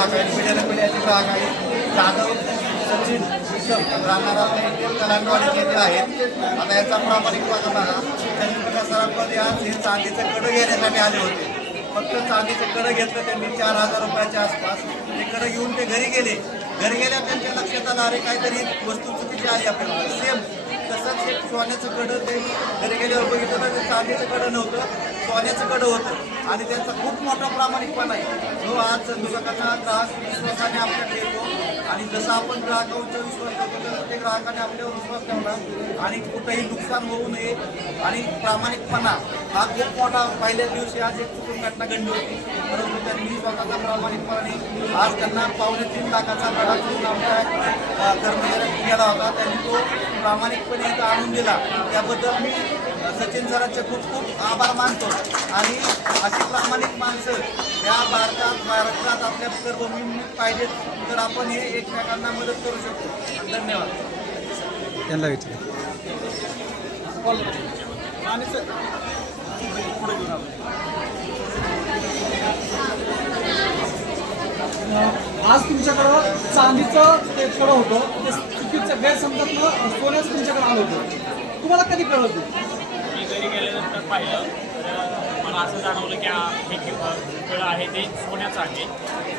ग्राहक आहे पिढ्याला पिढ्याचे आहे. आहेत जाधव सचिन विक्रम राहणार येथे आहेत. आता याचा प्रामाणिक बघा. त्यांनी सरांमध्ये आज हे चांदीचं कडं घेण्यासाठी आले होते. फक्त चांदीचं कडं घेतलं त्यांनी चार हजार रुपयाच्या आसपास. ते कडं घेऊन ते घरी गेले. घरी गेल्या त्यांच्या लक्षात आलं अरे काहीतरी वस्तू चुकीची आली आपल्याला. सेम तसंच एक सोन्याचं कडं ते घरी गेल्यावर बघितलं तर ते चांदीचं कडं नव्हतं. सोन्याचं कडं होतं. आणि त्यांचा खूप मोठा प्रामाणिकपणा आहे. जो आज दुकानाचा ग्राहक विश्वासाने आपल्याकडे येतो. आणि जसं आपण ग्राहकांचा विश्वास ठेवतो तसं ते ग्राहकाने आपल्यावर विश्वास ठेवला आणि कुठंही नुकसान होऊ नये. आणि प्रामाणिकपणा हा खूप मोठा पहिल्या दिवशी आज एक चुकून घटना घडली होती परंतु त्यांनी स्वतःचा प्रामाणिकपणाने आज त्यांना पावणे तीन लाखाचा भाडा चुकून आमच्या कर्मचाऱ्यांनी गेला होता. त्यांनी तो प्रामाणिकपणे इथं आणून दिला. त्याबद्दल मी सचिन सरांचे खूप खूप आभार मानतो. आणि अशी प्रामाणिक माणसं या भारतात महाराष्ट्रात आपल्या कर्मभूमीत पाहिजेत. तर आपण हे एकमेकांना मदत करू शकतो. धन्यवाद. त्यांना विचारा. आणि सर पुढे घेऊन आपण. आज तुमच्याकडं चांदीचं ते कडं होतं. ते चुकीचं गैरसमजातनं सोन्याचं तुमच्याकडे आलं होतं. तुम्हाला कधी कळलं ते? मी घरी गेल्यानंतर पाहिलं. तर मला असं जाणवलं की हे कि- फळं आहे ते सोन्याचं आहे.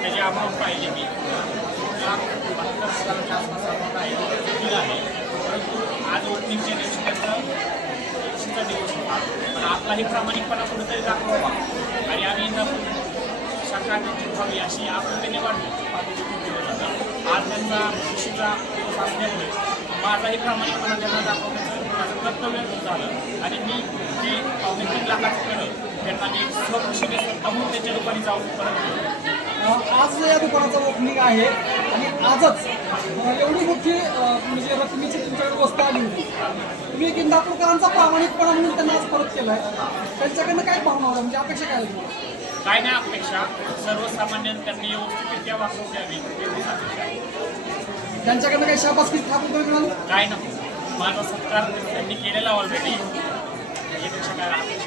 त्याची अमाऊंट पाहिली मी. परंतु आज दिवशी त्याचं दिवस पण आपलाही प्रामाणिकपणा कुठेतरी दाखवावा आणि आम्ही इथं शाखा अशी आपुलकीने वाटली आज त्यांचा खुशीचा दिवस असल्यामुळे माझाही प्रामाणिकपणा त्यांना दाखवण्याचं माझं कर्तव्य झालं आणि मी जे पावणे तीन लाखाचं केलं त्यांना मी स्वखुशीने स्वतःहून त्यांच्या दुकानी जाऊन परत आज या दुकानाचं ओपनिंग आहे. आजच. एवढी मोठी म्हणजे रकमेची तुमच्याकडे वस्तू आली होती. तुम्ही एक इंदापूरकरांचा प्रामाणिकपणा म्हणून त्यांना आज परत केलाय. त्यांच्याकडनं काय भावना होता म्हणजे अपेक्षा काय होती? काय नाही अपेक्षा. सर्वसामान्य त्यांनी व्यवस्थितरित्या वागणूक द्यावी एवढीच अपेक्षा आहे. त्यांच्याकडनं काही शाबासकी ठाकूर मिळाली? काय नको. माझा सत्कार त्यांनी केलेला ऑलरेडी यापेक्षा काय नाही